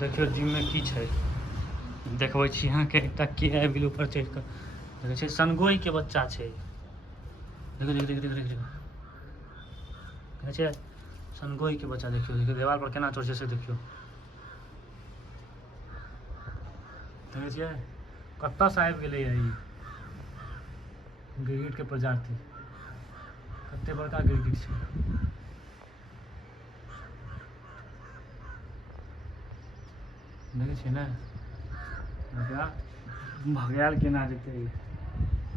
देखियो जिम में की छै देखबै छी यहाँ के एकटा के आबि गेल ऊपर चढ़ि कऽ देखै छै सनगोई के बच्चा छै देखियो देखै छै सनगोई के बच्चा देखियो देवाल पर केना चढ़ै छै से देखियो देखै छियै कतऽ से आबि गेलै ई गिरगिट के प्रजाति कते बड़का गिरगिट छै देखै छियै ने एकरा भगायल केना जेतै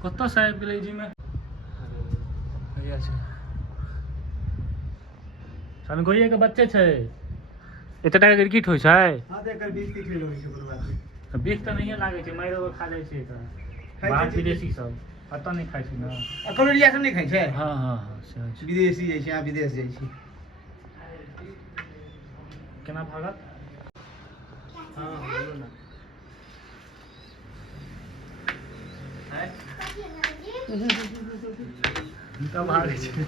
कतऽ से आबि गेलै जी में हैया छै सनगोइए के बच्चे छै एतेटा गिरगिट होइ छै हां त एकर बीज किछ होइ छै बर्बाद बीज तऽ नहिये लागै छै माइरो खा जाइ छै एकरा बाहर विदेशी सब अतऽ नहि खाइ छै ने करोड़िया सब नहीं खाइ छै हां हां हां विदेशी जाइ छै आ विदेश जाइ छै केना भागत हां बोलो ना है इनका भागे छै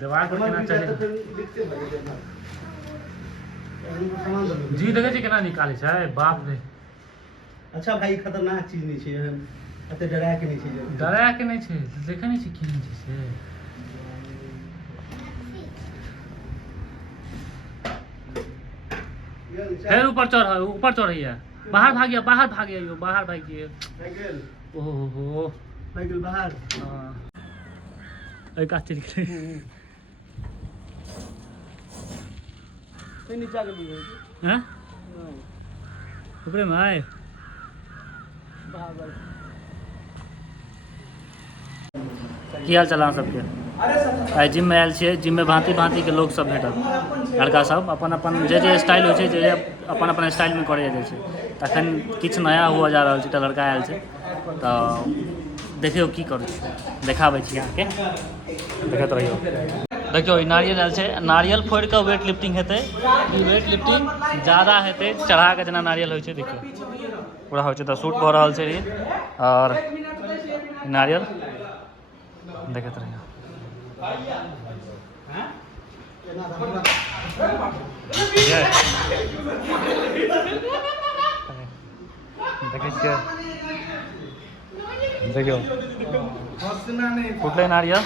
दीवार पर केना चढ़े जी देखे छै केना निकाले छै बाप रे अच्छा भाई खतरनाक चीज नहीं छै एते डरा के नहीं छै देखे नहीं छै की नहीं छै से फिर ऊपर चढ़ैया बाहर भागिया यो बाहर भागिए ओहो भागिल बाहर हां ए काट चल गेलै से नीचा के लिए हैं ऊपर में आए बाहर की हाल चाल सबके आइ जिम में आयल छियै जिम में भांति भांति के लोग सब भेटत लड़का सब अपन अपन जे स्टाइल होइ छै जे अपन अपन स्टाइल में करे जाइ छै तखन किछु नया हुआ जा रहल छै तऽ लड़का आयल छै तऽ देखियो की करै छै देखाबै छी अहाँके देखैत रहियो देखियो ई नारियल आयल छै नारियल फोड़ कऽ वेट लिफ्टिंग हेतै ई वेट लिफ्टिंग ज़्यादा हेतै चढ़ा के जेना नारियल होइ छै देखियो पूरा होइ छै तऽ शूट भऽ रहल छै और नारियल देखैत रहियो देखै छियै देखियो फुटले नारियल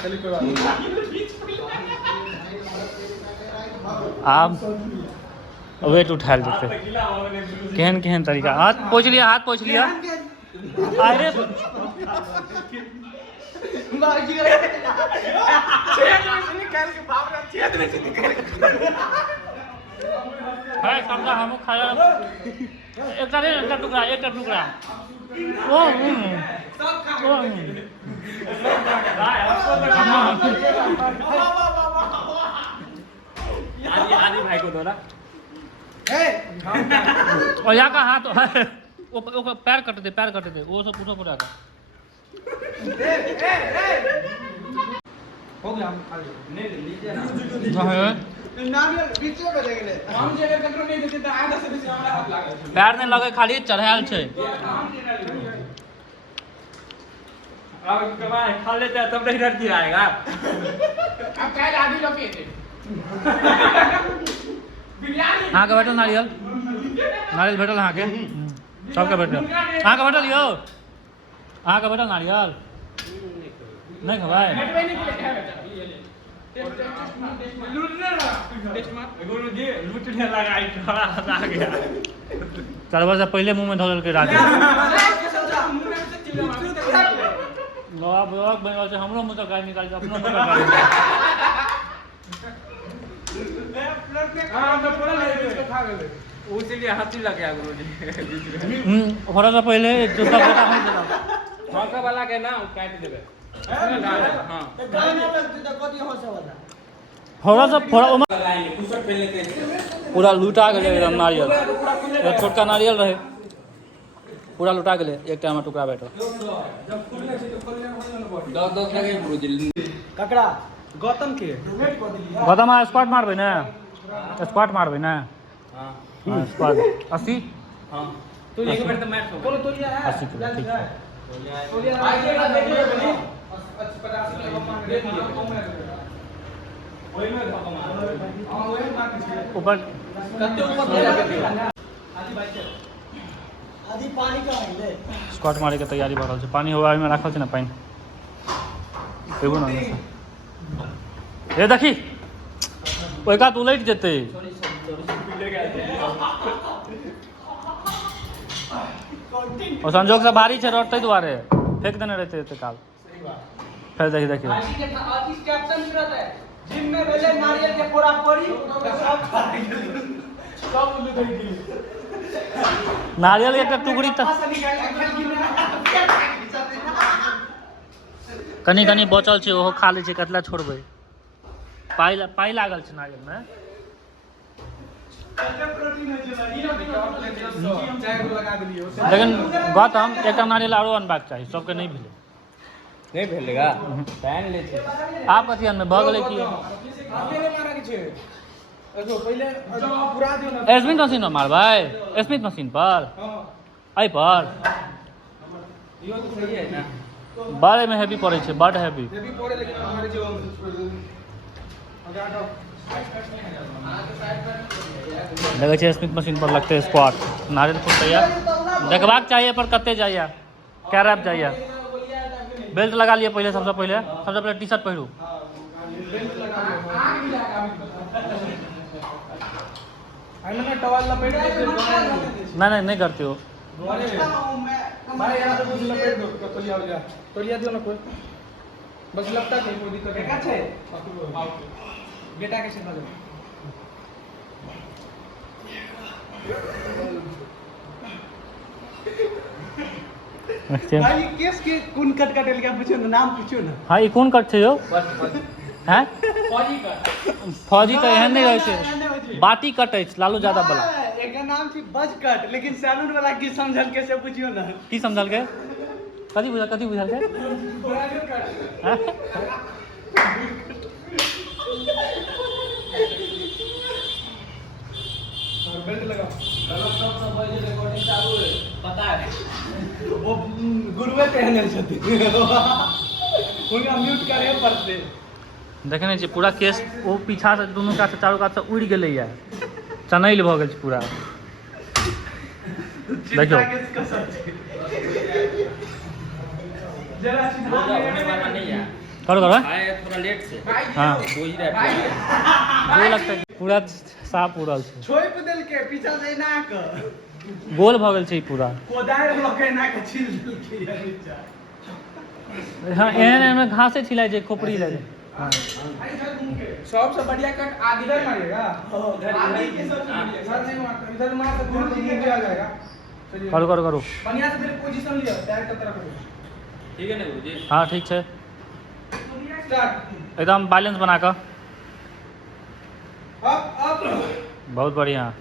आब वेट उठायल जेतै केहन केहन तरीका हाथ पोछ लिया अरे हम खाया एक टुकड़ा ओ आदि भाई को दोरा और यहाँ का हाथ पैर कट दे वो सब पूछो पूरा हो गया हम खा ले लीजिए ना बीचे में देंगे हम जे कंट्रोल नहीं देते तो आधा से बेसी हमरा हाथ लागल पैर नहीं लगे खाली चढ़ायल छै अब कमाए खा लेते तब नहीं डर आएगा अब काल आदमी लोग के बिरयानी हां के बैठल नारियल बैठल हां के सबके बैठल हां के बैठल यो हां के बैठल नारियल नहीं खबाए चलवा से पहले मुंह में धोल के राज हमरो मुंह से गाय निकाल के अपनो मुंह गाय उसीलिए हंसी लग गया गुरुजी थोड़ा सा पहले जूता पता नहीं देना भाका वाला के ना काट देबे हां थोड़ा सा पूरा लुटा गेले एकदम नारियल छोटका नारियल रहे पूरा लुटा गेले एक टाइम में टुकड़ा बैठो 10 लगे ककड़ा गौतम के गौतम स्पॉट मारबे ना स्पॉट मारबे ना हां स्पॉट 80 हां तो एक बार तो मैच हो बोलो तो लिया 80 ठीक है ऊपर स्क्वाट मारे के तैयारी भऽ रहल छै। पानी हवा में राखल छै ना, पानी पीबू ना। ए देखी ओइ कात उलटि जेतै। और संजोग से भारी छै रॉड, ताहि दुआरे फेंक देने रहते एते काल। फिर देखी देखियो जिम में भेले नारियल के पूरा पड़ी सब नारियल के टुकड़ी तक कनी कनी बचल छै, ओहो खा लै छै। कतला छोड़बै, पाई लागल छै नारियल में। लेकिन गौतम एकटा नारियल आरो अनबाक चाही, सबके नहीं भेलै। नहीं भेलेगा पैन ले छै। आप कथी अनबै, भऽ गेलै कि पहले पूरा दियो ना। स्मिथ मशीन पर मारबै, स्मिथ मशीन पर एहि पर यो तो सही है ना। बड़े में हेवी पड़ै छै, बड हेवी। ये भी पड़े लेकिन हमारे जो देखै छै स्मिथ मशीन पर लगतै स्क्वाट। नारियल फुटैया, देखबाक चाहिए पर कते जाइया, क्या रैप जाइया। बेल्ट लगा लिए पहले, सबसे पहले टी शर्ट पहिरू। टॉवल लपेट नहीं करते हो। भाई यहाँ से कुछ लपेट दो, तौलिया हो जा, तौलिया दियो ना कोई, बस लगता है कोई दिक्कत नहीं है। बेटा कैसे खा भाई केस के कौन कट कटेल क्या पूछो ना, नाम पूछो ना। हाँ, ई कोन कट छै यौ? हैं फौजी कट, फौजी तो एहन नहीं रहै छै, बाटी कट अछि लालू यादव वाला। एकर नाम छी बज कट, लेकिन सैलून वाला की समझल के से पूछियो ना। की समझल के? कथी बुझल के? हैं? बेल्ट लगाओ। सब भाई जे रिकॉर्डिंग चालू है पता है, वो गुरुवे पहनल छथि, उनका म्यूट करे पड़ते। देखने छी पूरा केस ओ पीछा से दुनू कात से चारू कात से उड़ि गेलै या, चनैल भऽ गेल छै पूरा। देखियो जरा होने वाला नहीं है, करो आए थोड़ा लेट से। हाँ, दो ही रहता है, वो लगता है पूरा साफ उड़ल छै, छोइप देल के पीछा से ना क गोल भऽ गेल छै ई पूरा। कोदारि लके ना के छील देल के नीचा। हाँ, एहन घासे छिलाई छै, खोपड़ी लगे। हाँ, सबसे बढ़िया कट आगे इधर मारिएगा, आगे के सब इधर नहीं मारता, इधर मार तो बहुत नीचे आ जाएगा। करो बढ़िया से फिर पोजीशन लिया, पैर की तरफ करो। ठीक है ना गुरुजी? हाँ ठीक छै, स्टार्ट। एकदम बैलेंस बना कऽ। अप बहुत बढ़िया।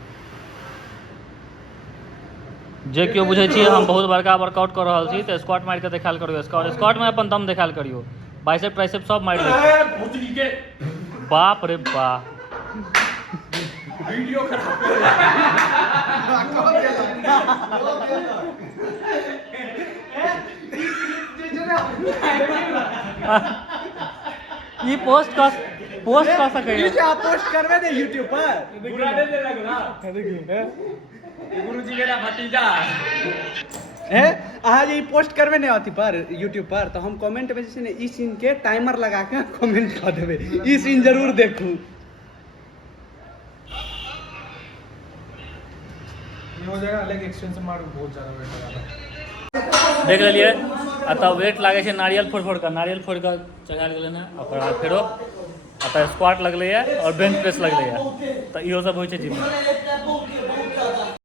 जे केओ बुझै छी हम बहुत बड़का वर्कआउट कर रहल छी, तऽ स्क्वाट मारि कऽ देखायल करियो। स्क्वाट में अपन दम देखायल करियो, बाइसेप ट्राइसेप सब मारि लै। बाप रे बाप, वीडियो खराब ई पोस्ट कर सकै ये आप पोस्ट करबे दे YouTube पर, बुरा दे लगला। देखिए गुरुजी मेरा भतीजा है, अहाँ जे पोस्ट करबे ने अथी पर YouTube पर, तो हम कमेंट में जे ने ई सीन के टाइमर लगा के कमेंट कर देबे, ई सीन जरूर देखू। हो जाएगा, लेग एक्सटेंशन मारू, बहुत ज्यादा वेट लगा। देख लेलिए, अतः वेट लागे छै नारियल फोड़ कऽ, नारियल फोड़ कऽ चढ़ायल गेलै ने, ओकर बाद फेरो अतः स्क्वाट लगलै और बेंच प्रेस लगलै, तऽ इहो सब होइ छै जिम में।